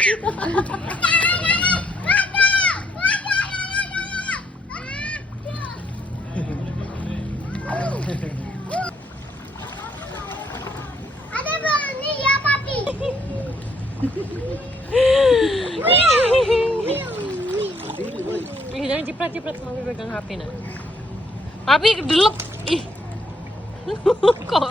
Ada berani ya, papi. Jangan ciprat-ciprat, mami pegang HP nak. Papi kedelep. Ih. Kok?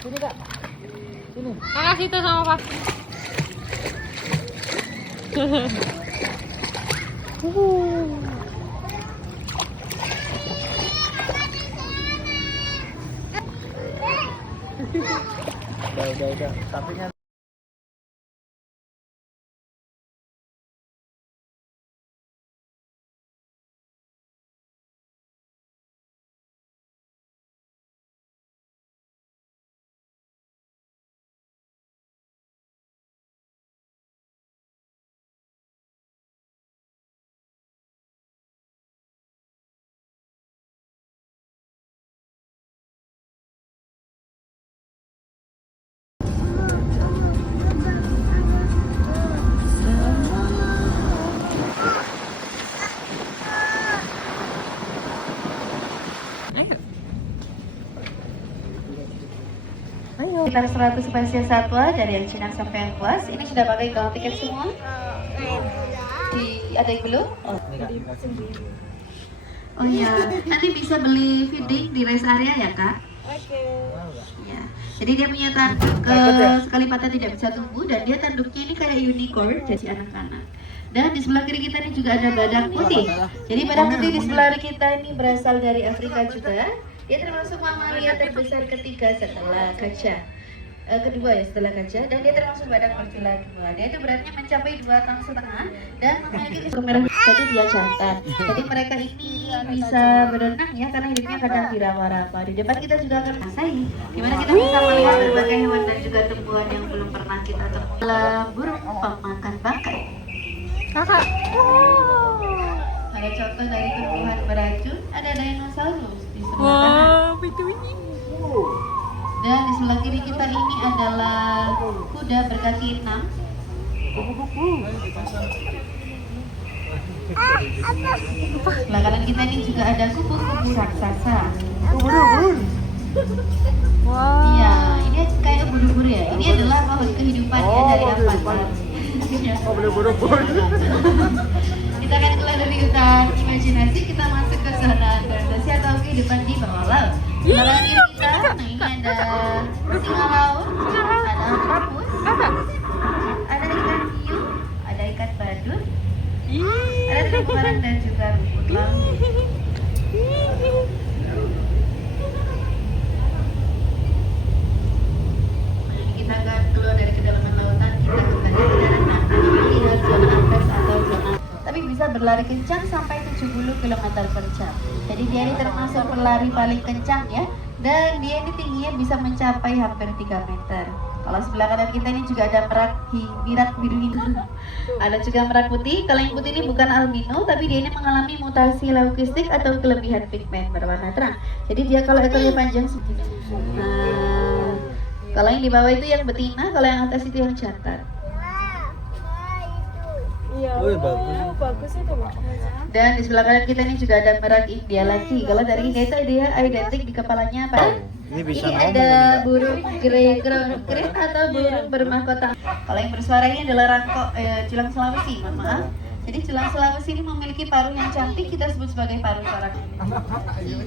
Sini kak. Sini. Kakak situ sama papi. Udah. Sapinya. Sekitar 100 spesies satwa dari yang jinak sampai yang buas. Ini sudah pakai gang tiket semua? Ada yang belum? Oh iya, nanti bisa beli feeding di rest area ya kak? Oke. Ya. Jadi dia punya tanduk sekali patah tidak bisa tumbuh dan dia tanduknya ini kayak unicorn jadi anak-anak. Dan di sebelah kiri kita ini juga ada badak putih. Jadi badak putih di sebelah kita ini berasal dari Afrika juga. Dia termasuk mamalia terbesar ketiga setelah gajah. Kedua ya setelah gajah, dan dia termasuk badak bercula dua. Dia itu beratnya mencapai 2,5 ton dan memiliki kemerah, jadi dia jantan. Jadi mereka ini bisa berenang ya karena hidupnya kadang di rawa-rawa. Di depan kita juga akan masai, dimana kita bisa melihat berbagai hewan dan juga tumbuhan yang belum pernah kita temui. Burung pemakan bangkai. Kakak. Ada contoh dari tumbuhan beracun, ada dinosaurus di sebelah kanan. Wow, itu ini. Dan di sebelah kiri kita ini adalah kuda berkaki 6. Sebelah kanan kita ini juga ada kupu-kupu raksasa. Wow. Iya, ini kayak ubur-ubur ya. Ini adalah makhluk kehidupan ya dari Avatar. Kita akan keluar dari hutan imajinasi, kita masuk ke zona adaptasi atau kehidupan di bawah laut. Sebelah kanan kiri kita, nah ini ada singa laut, ada octopus, ada ikan hiu, ada ikan badut, ada terumbu karang dan juga rumput laut. Kita akan keluar dari kedalaman lautan, kita kembali ke daratan atau melihat zona ambles atau zona. Tapi bisa berlari kencang sampai 70 km per jam. Jadi dia ini termasuk pelari paling kencang ya. Dan dia ini tingginya bisa mencapai hampir 3 meter. Kalau sebelah kanan kita ini juga ada merak biru hijau. Ada juga merak putih. Kalau yang putih ini bukan albino, tapi dia ini mengalami mutasi leukistik atau kelebihan pigmen berwarna terang. Jadi dia kalau ekornya panjang segini. Nah, kalau yang di bawah itu yang betina, kalau yang atas itu yang jantan. Iya. Oh, bagus. Bagus itu, Mbak. Dan di sebelah kanan kita ini juga ada merak India lagi. Kalau dari India itu dia identik di kepalanya apa? Ini bisa Ini ngomong ada ini, burung grey crown crane atau burung bermahkota. Kalau yang bersuara ini adalah rangkok julang Sulawesi, mohon maaf. Jadi julang Sulawesi ini memiliki paruh yang cantik, kita sebut sebagai paruh sorak. Iya.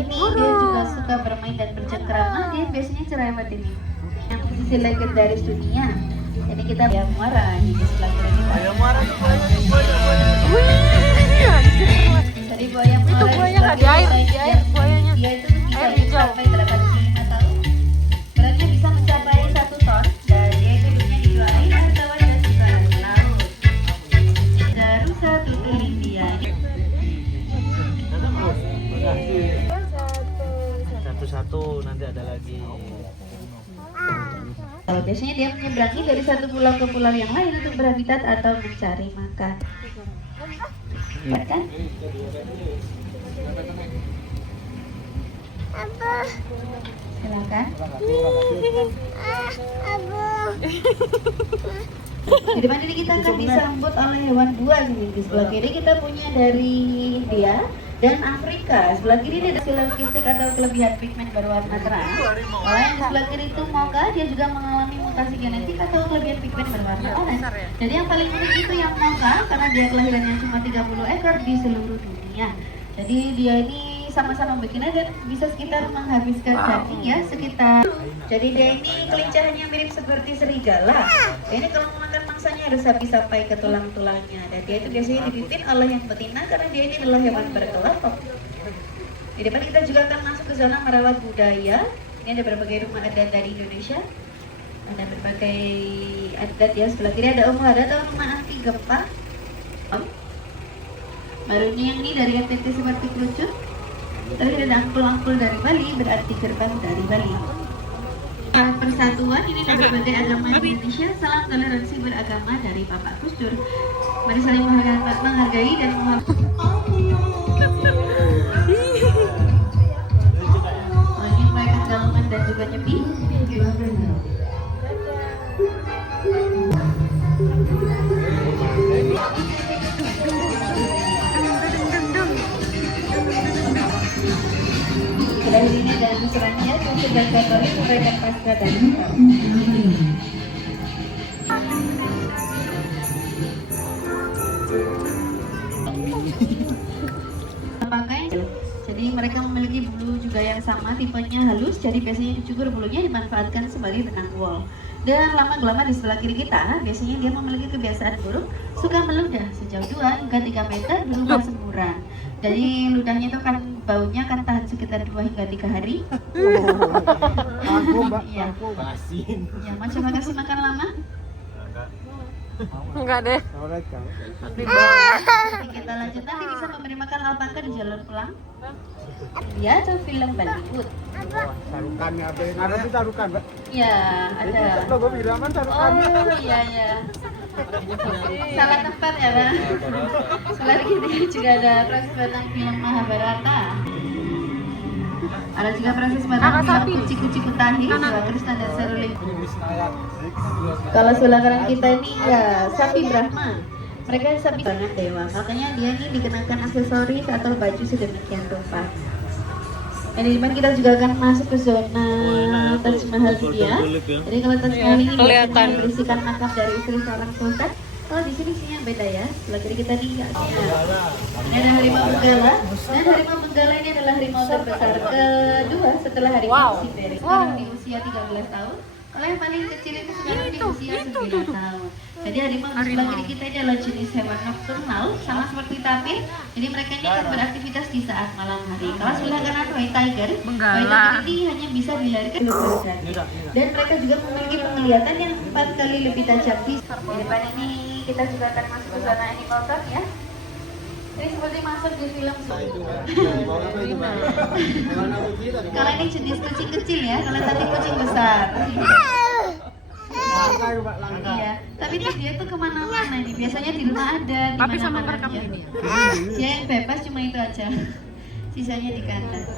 Ini dia juga suka bermain dan bercengkrama. Dia biasanya cerewet ini. Yang posisi legendaris dunia. Jadi kita yang muara di sebelah kiri kita. Ayo marah buaya. Tadi buaya muara. Itu buaya nggak di air, di air buayanya. Dia itu bisa Air hijau. mencapai 85 tahun. Beratnya bisa mencapai 1 ton dan dia itu hidupnya di dua air, air bawah dan juga air laut. Ada rusa tutul India. satu, nanti ada lagi. Biasanya dia menyeberangi dari satu pulau ke pulau yang lain untuk berhabitat atau mencari makan. Lihat kan? Silakan. Di depan ini kita akan disambut oleh hewan buas nih. Di sebelah kiri kita punya dari India dan Afrika. Sebelah kiri ini ada silokistik atau kelebihan pigmen berwarna terang. Kalau yang di sebelah kiri itu mocha, dia juga mengalami mutasi genetik atau kelebihan pigmen berwarna oranye. Jadi yang paling unik itu yang mocha karena dia kelahirannya cuma 30 ekor di seluruh dunia. Jadi dia ini sama-sama betina dan bisa sekitar menghabiskan daging ya sekitar. Jadi dia ini kelincahannya mirip seperti serigala. Ini kalau memakan mangsanya harus habis sampai ke tulang-tulangnya. Dan dia itu biasanya dipimpin oleh yang betina karena dia ini adalah hewan berkelompok. Di depan kita juga akan masuk ke zona merawat budaya. Ini ada berbagai rumah adat dari Indonesia. Ada berbagai adat ya. Sebelah kiri ada Umum Adat atau rumah anti gempa. Barunya yang ini dari NTT seperti kerucut. Tadi ada angkul-angkul dari Bali, berarti gerbang dari Bali. Persatuan ini dari berbagai agama di Indonesia. Salam toleransi beragama dari Bapak Gus Dur. Mari saling menghargai dan ini mereka galungan dan juga nyepi. Dari ini dan susurannya untuk kategori mereka pasca dan pakai. Jadi mereka memiliki bulu juga yang sama, tipenya halus. Jadi biasanya dicukur bulunya dimanfaatkan sebagai benang wol. Dan lama-lama di sebelah kiri kita, biasanya dia memiliki kebiasaan buruk, suka meludah sejauh 2 hingga 3 meter di rumah semburan. Jadi ludahnya itu kan baunya akan tahan sekitar 2 hingga 3 hari. Aku mbak, Iya. aku basin. Ya, macam kasih makan lama. Enggak deh. Nanti kita lanjut nanti bisa memberi makan alpaka di jalur pulang. Ya, itu film Bollywood. Tarukannya apa? Ada di tarukan mbak. Ya, ada. Logo biraman tarukan. Oh iya ya. Salah tempat ya Pak. Sebelah kiri juga ada proses batang film Mahabharata. Ada juga proses batang film Kuci-Kuci Kutahi, Krishna dan Seruling. Kalau sebelah kanan kita ini ya sapi Brahma. Mereka sapi banget dewa. Makanya dia ini dikenakan aksesoris atau baju sedemikian rupa. Dan di depan kita juga akan masuk ke zona Taj Mahal India. Jadi kalau Taj Mahal ini kelihatan berisikan makam dari istri seorang sultan. Kalau di sini isinya beda ya. Sebelah kiri kita nih enggak. Ini ada harimau benggala. Dan harimau benggala ini adalah harimau terbesar kedua setelah harimau Siberia. Sekarang di usia 13 tahun. Kalau yang paling kecil itu sekarang di usia 9 tahun. Jadi harimau di sebelah kiri kita ini adalah jenis hewan nokturnal, sama seperti tapir. Jadi mereka ini akan beraktivitas di saat malam hari. Kalau sebelah kanan white tiger, white tiger ini hanya bisa dilarikan dan mereka juga memiliki penglihatan yang 4 kali lebih tajam. Di depan ini kita juga akan masuk ke zona animal park ya. Ini seperti masuk di film. Kalau ini jenis kucing kecil ya, kalau tadi kucing besar. Iya, tapi dia tuh kemana-mana ini. Biasanya di rumah ada, di mana-mana aja. Dia yang bebas cuma itu aja. Sisanya di kandang.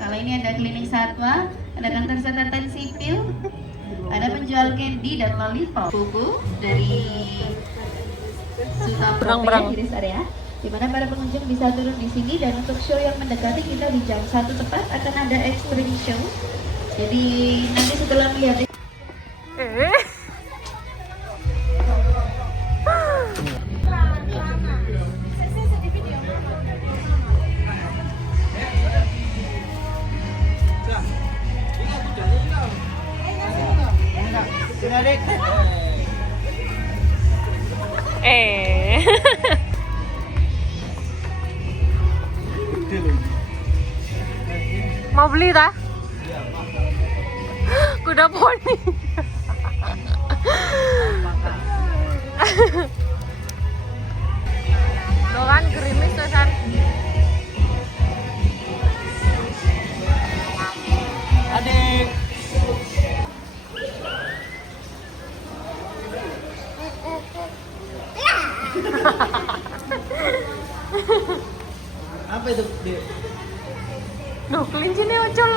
Kalau ini ada klinik satwa, ada kantor catatan sipil, ada penjual candy dan lollipop. Buku dari Sultan di rest area, di mana para pengunjung bisa turun di sini dan untuk show yang mendekati kita di jam 1 tepat akan ada extreme show. Jadi nanti setelah melihat mau beli tak? Kuda poni. Doan gerimis tuh San. Apa itu? Duh, kelinci nih ucul.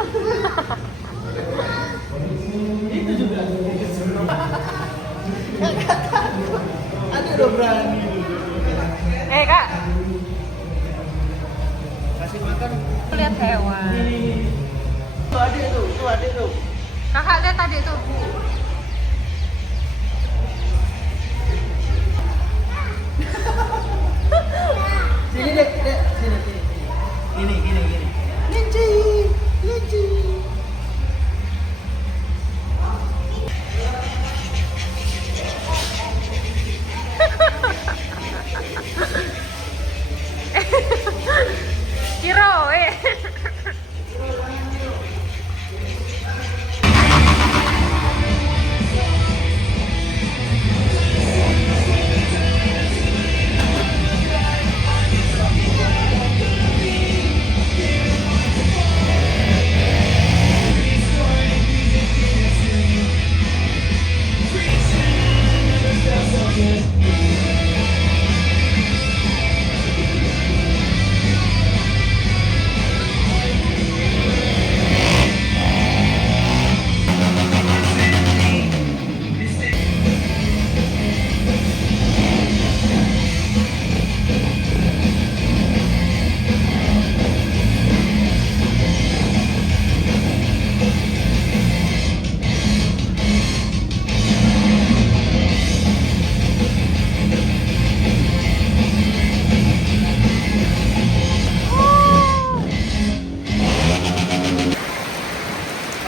Itu juga. Ada udah berani. Kak, Kasih makan. lihat hewan. Tuh ada tuh. Kakak lihat tadi tuh. Sini dek, sini. Gini. Linci. Kiro,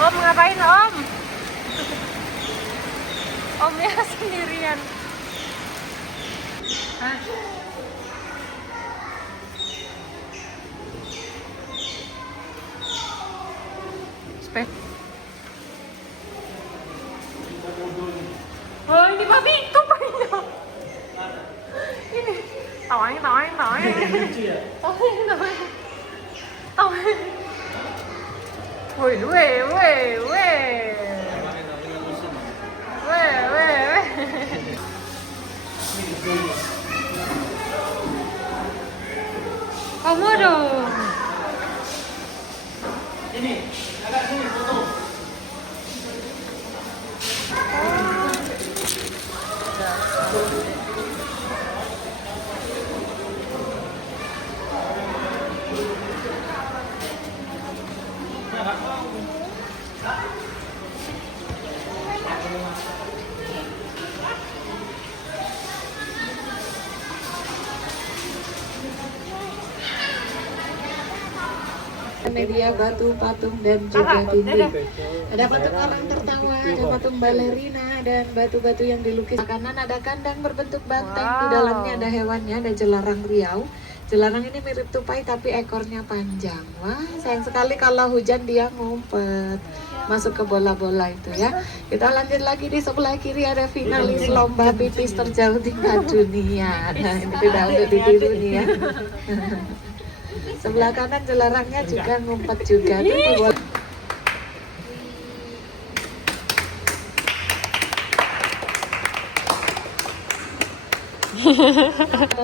Om ngapain Om? Om ya sendirian. Hah? Oh ini babi tupainya. Ini tawang. Lucu ya. Tawang. Weh. Kamu dong. Ini, agak sini foto. Media batu, patung dan juga dinding. Ada patung orang tertawa, ada patung balerina dan batu-batu yang dilukis. Kanan ada kandang berbentuk banteng, di dalamnya ada hewannya, ada jelarang riau. Jelarang ini mirip tupai tapi ekornya panjang. Wah, sayang sekali kalau hujan dia ngumpet masuk ke bola-bola itu ya. Kita lanjut lagi, di sebelah kiri ada finalis lomba pipis terjauh tingkat dunia. Nah, ini tidak untuk ditiru nih ya. Sebelah kanan jelarangnya juga ngumpet juga. Ada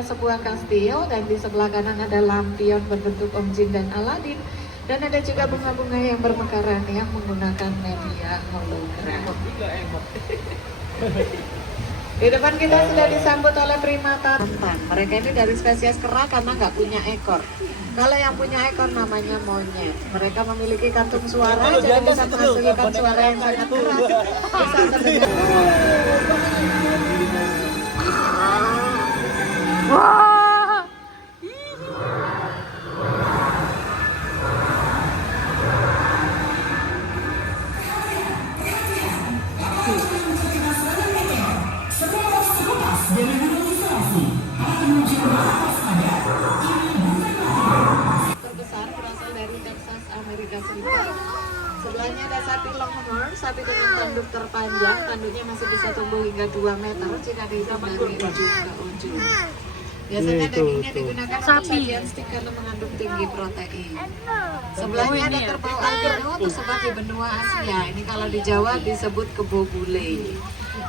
sebuah kastil dan di sebelah kanan ada lampion berbentuk Om Jin dan Aladin. Dan ada juga bunga-bunga yang bermekaran yang menggunakan media hologram. Di depan kita sudah disambut oleh primata jantan. Mereka ini dari spesies kera karena nggak punya ekor. Kalau yang punya ekor namanya monyet. Mereka memiliki kantung suara, jadi bisa menghasilkan suara yang sangat keras. Bisa terdengar. Wah. Terbesar berasal dari Texas, Amerika Serikat. Sebelahnya ada sapi Longhorn, sapi dengan tanduk terpanjang. Tanduknya masih bisa tumbuh hingga 2 meter jika dihitung dari ujung ke ujung. Biasanya dagingnya digunakan untuk sajian steak karena mengandung tinggi protein. Sebelahnya ada kerbau albino tersebar di benua Asia. Ini kalau di Jawa disebut kebo bule.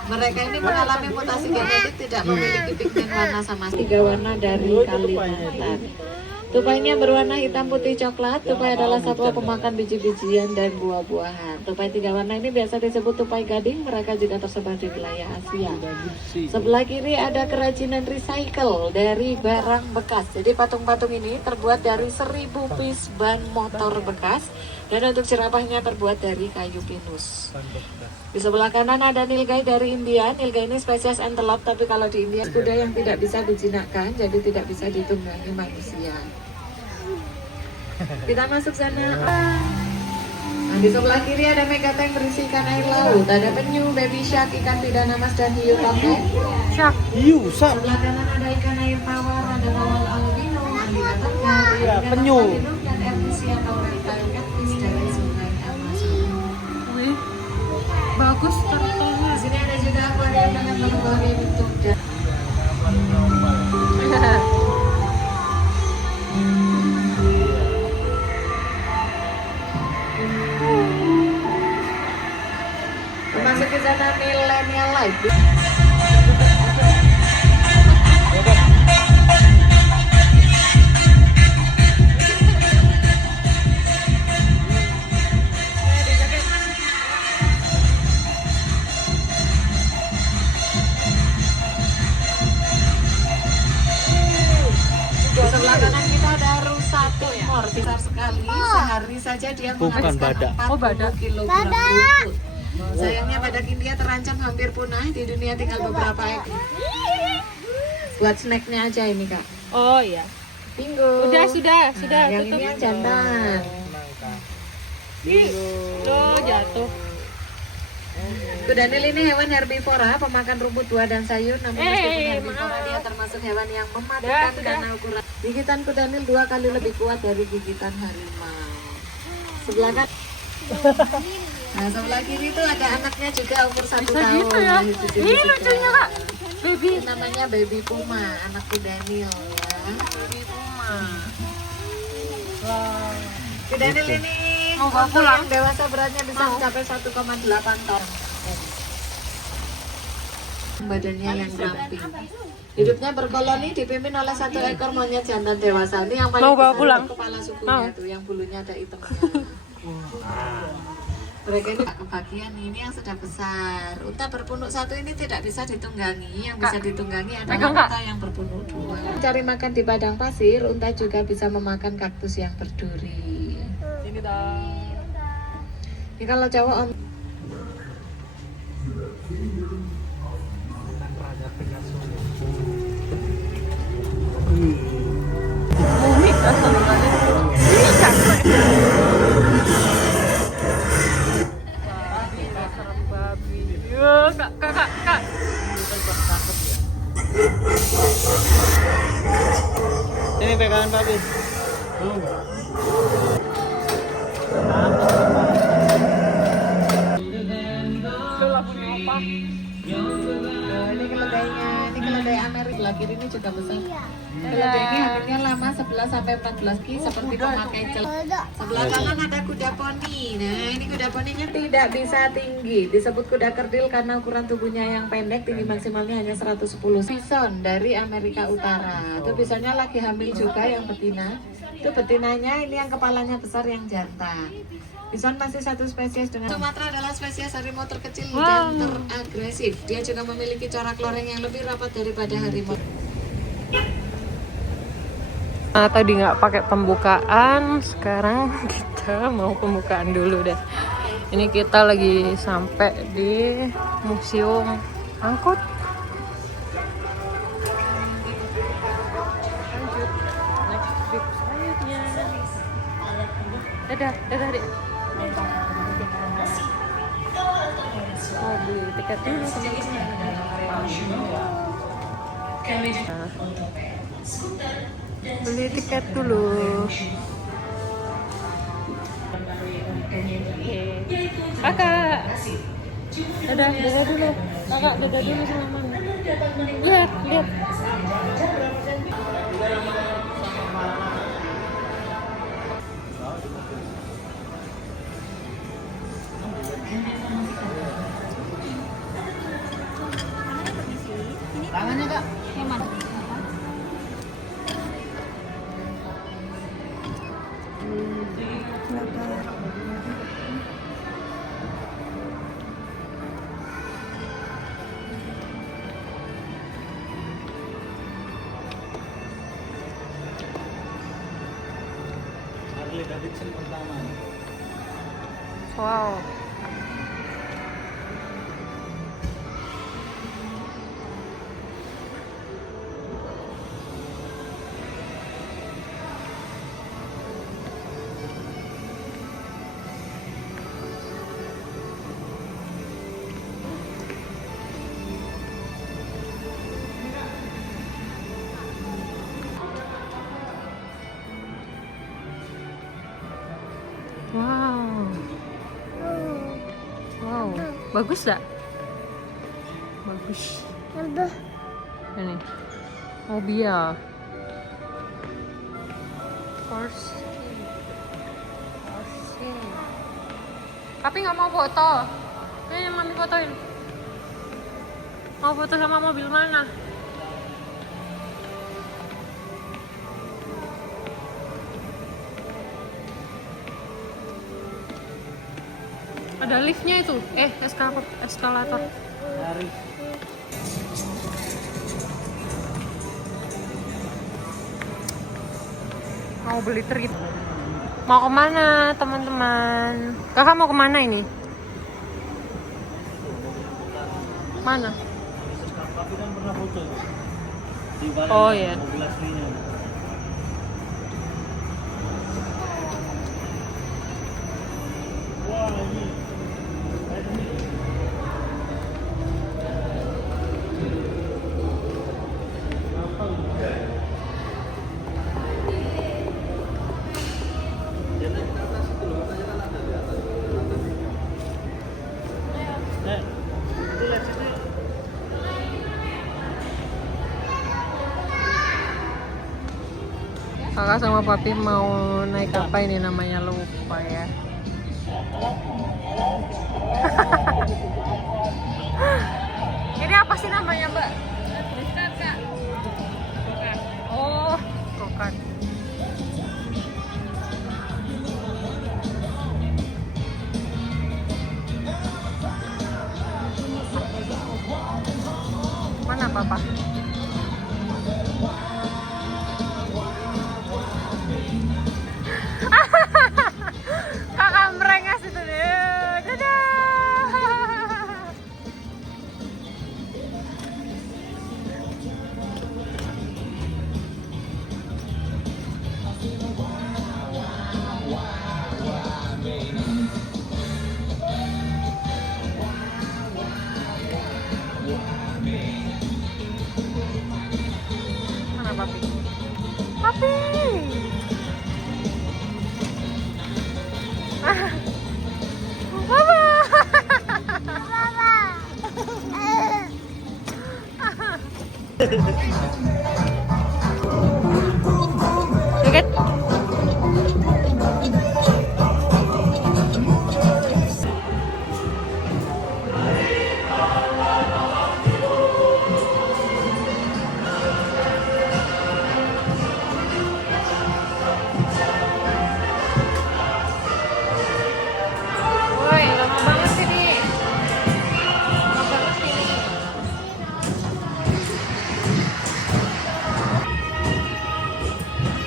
Mereka ini mengalami mutasi genetik, tidak memiliki pigmen warna sama sekali. 3 warna dari Kalimantan. Tupainya berwarna hitam, putih, coklat. Tupai adalah satwa pemakan biji-bijian dan buah-buahan. Tupai 3 warna ini biasa disebut tupai gading. Mereka juga tersebar di wilayah Asia. Sebelah kiri ada kerajinan recycle dari barang bekas. Jadi patung-patung ini terbuat dari 1000 piece ban motor bekas. Dan untuk jerapahnya terbuat dari kayu pinus. Di sebelah kanan ada nilgai dari India. Nilgai ini spesies antelope, tapi kalau di India kuda yang tidak bisa dijinakkan, jadi tidak bisa ditunggangi manusia. Kita masuk sana. Nah, di sebelah kiri ada megatank berisi ikan air laut. Ada penyu, baby shark, ikan pidana mas dan hiu tongkek. Hiu, sak. Sebelah kanan ada ikan air tawar, ada bawal albino, alligator, penyu. dan RTC atau reptile catfish dari sungai Amazon. Wih, bagus turtle-nya. Di sini ada juga akuarium dengan berbagai bentuk dan memasuki zona millennial life. Di sebelah kanan kita ada rusa timor, besar sekali. Sehari saja dia menghabiskan 40 kilogram rumput. Sayangnya badak India terancam hampir punah, di dunia tinggal beberapa ekor. Buat snacknya aja ini kak. Oh iya. Bingo. Sudah. Nah, yang ini yang jantan. Loh, jatuh. Kudanil ini hewan herbivora, pemakan rumput, buah dan sayur. Namun meskipun herbivora, maaf. dia termasuk hewan yang mematikan karena ukuran. Gigitan kudanil 2 kali lebih kuat dari gigitan harimau. Sebelah kan. Nah, sebelah kiri itu ada anaknya juga umur 1 tahun. Gitu ya. Nah, itu Ih, juga. lucunya kak. Baby. Ini namanya baby puma, anak kudanil ya. Baby puma. Kudanil ini Mau bawa untuk pulang? yang dewasa beratnya bisa mencapai 1,8 ton. Badannya yang ramping. Hidupnya berkoloni, dipimpin oleh 1 ekor monyet jantan dewasa. Ini yang paling Mau bawa besar, pulang? kepala sukunya Mau. tuh, yang bulunya ada hitamnya. Mereka ini kebagian ini yang sudah besar. Unta berpunuk 1 ini tidak bisa ditunggangi. Yang bisa ditunggangi pegang, adalah Kak. unta yang berpunuk 2. Cari makan di padang pasir, unta juga bisa memakan kaktus yang berduri. Ini dong. Ini kalau cowok om. Mumi babi. Yo, kak. Ini pegangan babi. Itulah punya apa? Nah, ini keledai Amerika. Sebelah kiri ini juga besar. Keledai ini hamilnya lama 11 sampai 14 ki seperti pemakai celana. Sebelah kanan ada kuda poni. Nah, ini kuda poninya tidak bisa tinggi. Disebut kuda kerdil karena ukuran tubuhnya yang pendek, tinggi maksimalnya hanya 110. Bison dari Amerika Utara. Itu bisonnya lagi hamil juga yang betina. Itu betinanya ini yang kepalanya besar yang jantan. Bison masih satu spesies dengan Sumatera adalah spesies harimau terkecil dan teragresif. Dia juga memiliki corak loreng yang lebih rapat daripada harimau. Nah, tadi nggak pakai pembukaan, sekarang kita mau pembukaan dulu deh. Ini kita lagi sampai di museum angkut. Lanjut, next trip selanjutnya. Dadah deh. Mau beli tiket dulu teman-teman. Beli tiket dulu. Kakak, dadah dulu. Kakak, dadah dulu sama mama. Lihat. Harley Davidson pertama. Wow. Wow. Wow. Bagus gak? Bagus. Ini mobil. Porsche. Tapi nggak mau foto. Ini mami fotoin. Mau foto sama mobil mana? Ada liftnya itu, eskalator. Dari Mau beli trip. Mau kemana teman-teman? Kakak mau kemana ini? Mana? Papi kan pernah foto di Bali. Oh, iya. Mobil aslinya. Wah, ini. Kakak sama papi mau naik apa ini namanya, lupa ya. Ini apa sih namanya, Mbak? Oh, kokan. Mana papa? Kakak merengas itu deh. Dadah. Mana papi? Papi. Tiket. Woi, lama banget sih nih. Lama banget sih nih.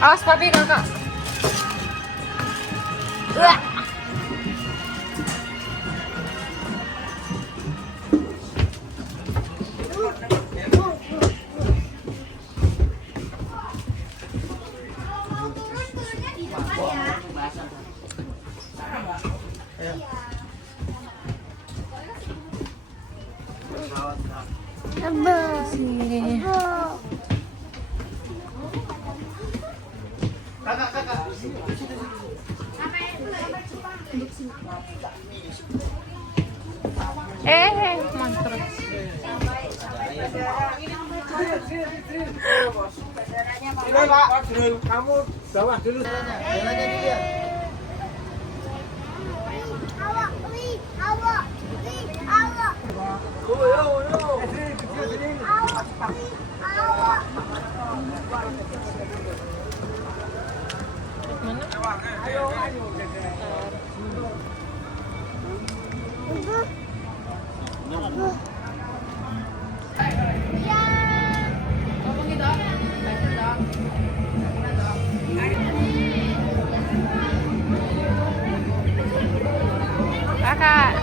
Awas papi kakak. Wah. Sini. Mantap. Ini Pak, kamu bawah dulu. Mana? Kakak.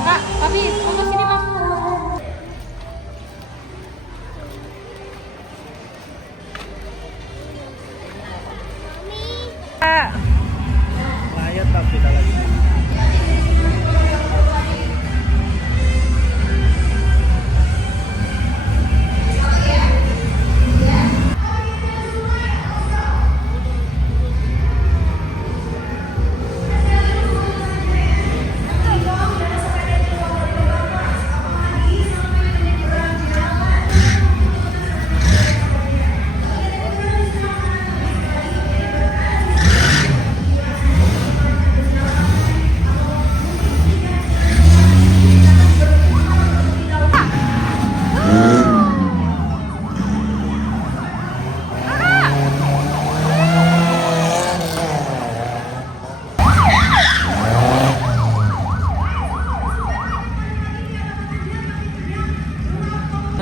Kak, tapi untuk sini mas. Kak. Layar tak kita lagi.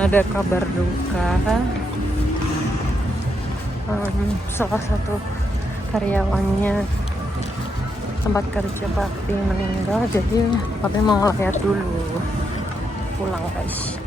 Ada kabar duka, salah satu karyawannya tempat kerja Papi meninggal, jadi Papi mau lihat dulu pulang guys.